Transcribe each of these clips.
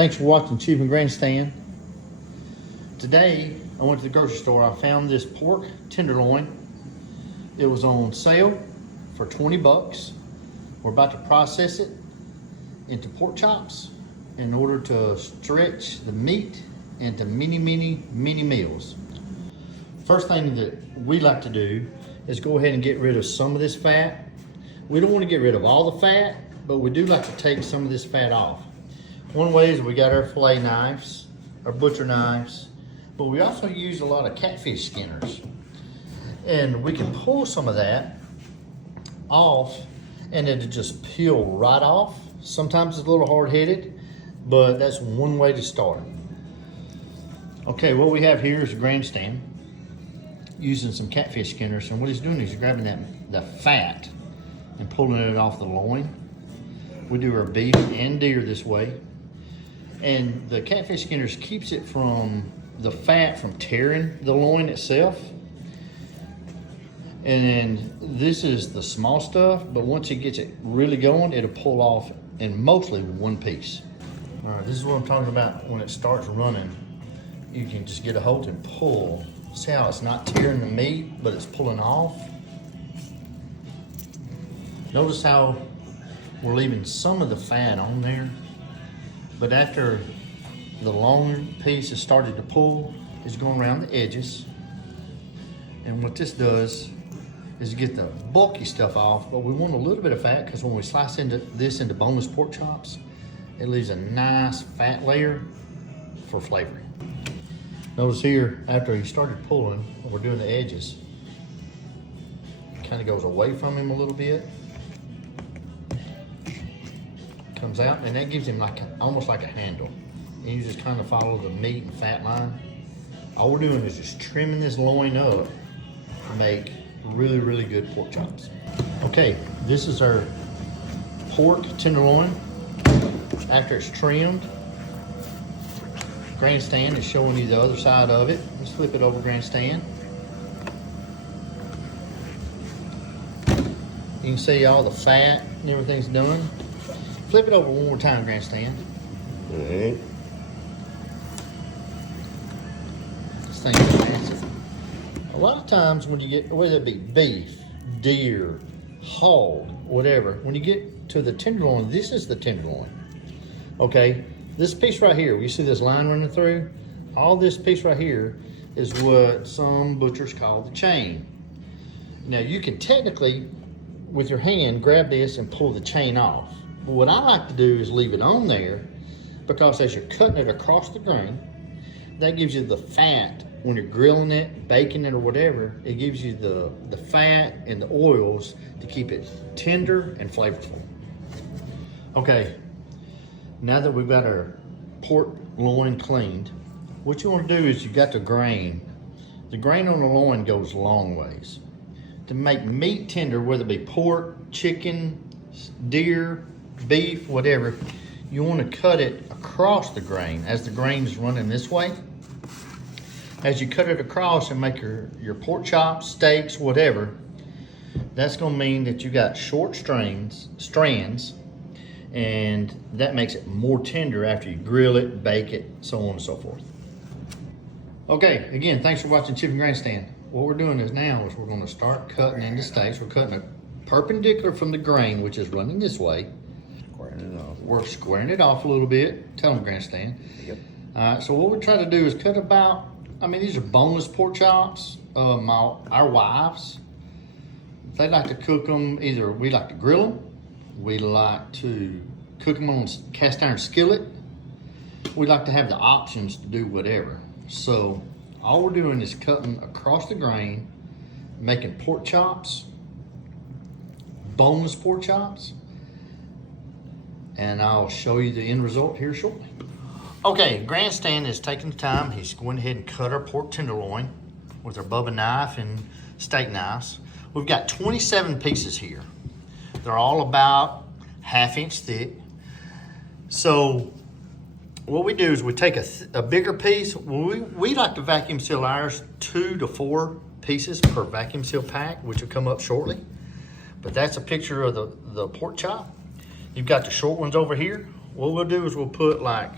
Thanks for watching Achievement Grandstand. Today, I went to the grocery store. I found this pork tenderloin. It was on sale for 20 bucks. We're about to process it into pork chops in order to stretch the meat into mini meals. First thing that we like to do is go ahead and get rid of some of this fat. We don't want to get rid of all the fat, but we do like to take some of this fat off. One way is we got our fillet knives, our butcher knives, but we also use a lot of catfish skinners. And we can pull some of that off and it'll just peel right off. Sometimes it's a little hard-headed, but that's one way to start. Okay, what we have here is a grandstand using some catfish skinners, and what he's doing is he's grabbing the fat and pulling it off the loin. We do our beef and deer this way. And the catfish skinners keeps it from the fat from tearing the loin itself. And this is the small stuff, but once it gets it really going, it'll pull off in mostly one piece. All right, this is what I'm talking about. When it starts running, you can just get a hold and pull. See how it's not tearing the meat, but it's pulling off? Notice how we're leaving some of the fat on there, but after the long piece has started to pull, it's going around the edges. And what this does is get the bulky stuff off, but we want a little bit of fat because when we slice this into boneless pork chops, it leaves a nice fat layer for flavoring. Notice here, after he started pulling, we're doing the edges, it kind of goes away from him a little bit. Comes out, and that gives him almost like a handle. And you just kind of follow the meat and fat line. All we're doing is just trimming this loin up to make really good pork chops. Okay, this is our pork tenderloin. After it's trimmed, grandstand is showing you the other side of it. Let's flip it over grandstand. You can see all the fat and everything's done. Flip it over one more time, grandstand. All right. This thing's massive. A lot of times when you get, whether it be beef, deer, hog, whatever, when you get to the tenderloin, this is the tenderloin. Okay, this piece right here, you see this line running through? All this piece right here is what some butchers call the chain. Now you can technically, with your hand, grab this and pull the chain off. But what I like to do is leave it on there because as you're cutting it across the grain, that gives you the fat. When you're grilling it, baking it or whatever, it gives you the fat and the oils to keep it tender and flavorful. Okay, now that we've got our pork loin cleaned, what you want to do is you got the grain. The grain on the loin goes a long ways. To make meat tender, whether it be pork, chicken, deer, beef, whatever, you want to cut it across the grain as the grain's running this way. As you cut it across and make your pork chops, steaks, whatever, that's going to mean that you got short strands, and that makes it more tender after you grill it, bake it, so on and so forth. Okay, again, thanks for watching Achievement Grandstand. What we're doing is we're going to start cutting into steaks. We're cutting it perpendicular from the grain, which is running this way. Squaring it off. We're squaring it off a little bit. Tell them, grandstand. Yep. All right, so what we try to do is cut about, these are boneless pork chops. Our wives, they like to cook them, either we like to grill them, we like to cook them on cast iron skillet. We like to have the options to do whatever. So all we're doing is cutting across the grain, making pork chops, boneless pork chops, and I'll show you the end result here shortly. Okay, grandstand is taking the time. He's going ahead and cut our pork tenderloin with our Bubba knife and steak knives. We've got 27 pieces here. They're all about 1/2 inch thick. So what we do is we take a bigger piece. We like to vacuum seal ours 2 to 4 pieces per vacuum seal pack, which will come up shortly. But that's a picture of the pork chop. You've got the short ones over here. What we'll do is we'll put like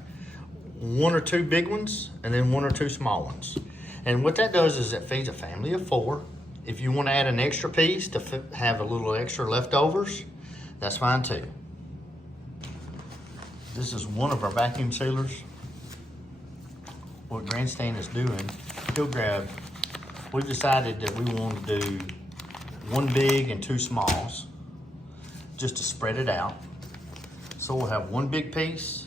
1 or 2 big ones and then 1 or 2 small ones. And what that does is it feeds a family of 4. If you want to add an extra piece to have a little extra leftovers, that's fine too. This is one of our vacuum sealers. What Grandstand is doing, we've decided that we want to do 1 big and 2 smalls just to spread it out. So we'll have 1 big piece,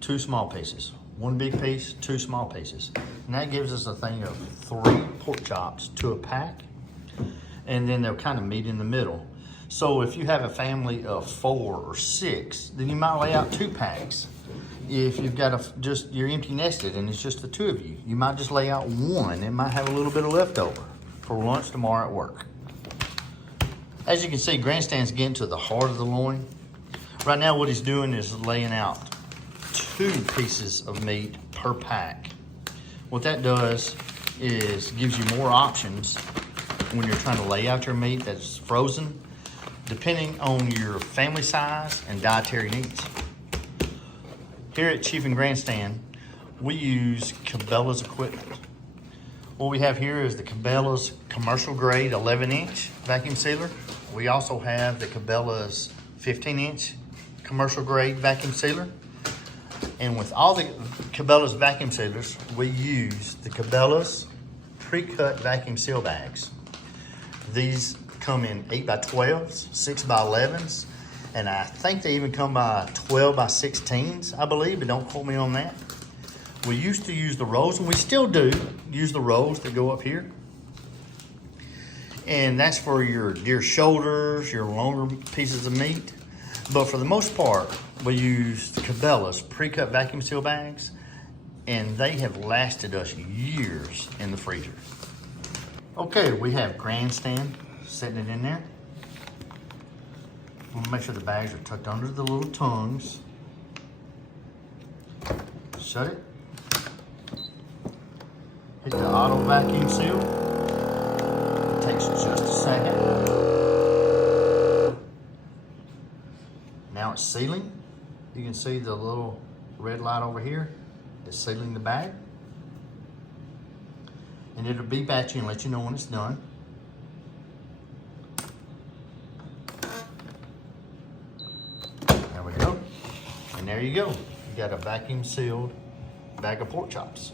2 small pieces. 1 big piece, 2 small pieces. And that gives us a thing of 3 pork chops to a pack. And then they'll kind of meet in the middle. So if you have a family of 4 or 6, then you might lay out 2 packs. If you've got you're empty nested and it's just the 2 of you, you might just lay out 1. It might have a little bit of leftover for lunch tomorrow at work. As you can see, Grandstand's getting to the heart of the loin. Right now what he's doing is laying out 2 pieces of meat per pack. What that does is gives you more options when you're trying to lay out your meat that's frozen, depending on your family size and dietary needs. Here at Chief and Grandstand, we use Cabela's equipment. What we have here is the Cabela's commercial grade 11-inch vacuum sealer. We also have the Cabela's 15-inch commercial grade vacuum sealer. And with all the Cabela's vacuum sealers, we use the Cabela's pre-cut vacuum seal bags. These come in 8x12s, 6x11s, and I think they even come by 12x16s, I believe, but don't quote me on that. We used to use the rolls, and we still do use the rolls that go up here. And that's for your deer shoulders, your longer pieces of meat. But for the most part, we use the Cabela's pre-cut vacuum seal bags, and they have lasted us years in the freezer. Okay, we have Grandstand setting it in there. I'm gonna make sure the bags are tucked under the little tongues. Shut it. Hit the auto vacuum seal. It takes just a second. Now it's sealing. You can see the little red light over here. It's sealing the bag. And it'll beep at you and let you know when it's done. There we go. And there you go. You got a vacuum sealed bag of pork chops.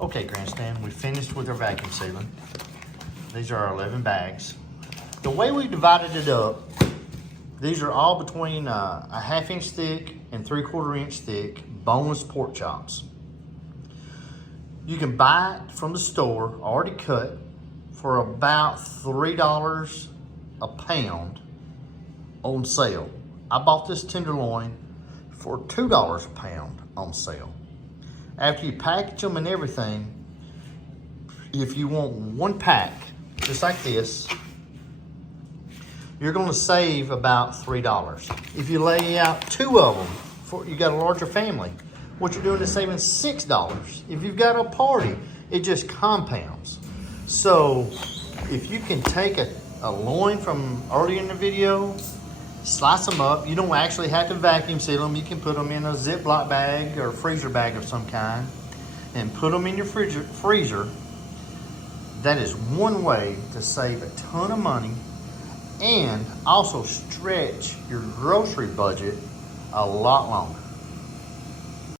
Okay, Grandstand, we finished with our vacuum sealing. These are our 11 bags. The way we divided it up, these are all between a 1/2 inch thick and 3/4 inch thick boneless pork chops. You can buy it from the store, already cut, for about $3 a pound on sale. I bought this tenderloin for $2 a pound on sale. After you package them and everything, if you want 1 pack, just like this, you're gonna save about $3. If you lay out 2 of them, you got a larger family, what you're doing is saving $6. If you've got a party, it just compounds. So if you can take a loin from earlier in the video, slice them up. You don't actually have to vacuum seal them. You can put them in a Ziploc bag or freezer bag of some kind and put them in your freezer. That is one way to save a ton of money and also stretch your grocery budget a lot longer.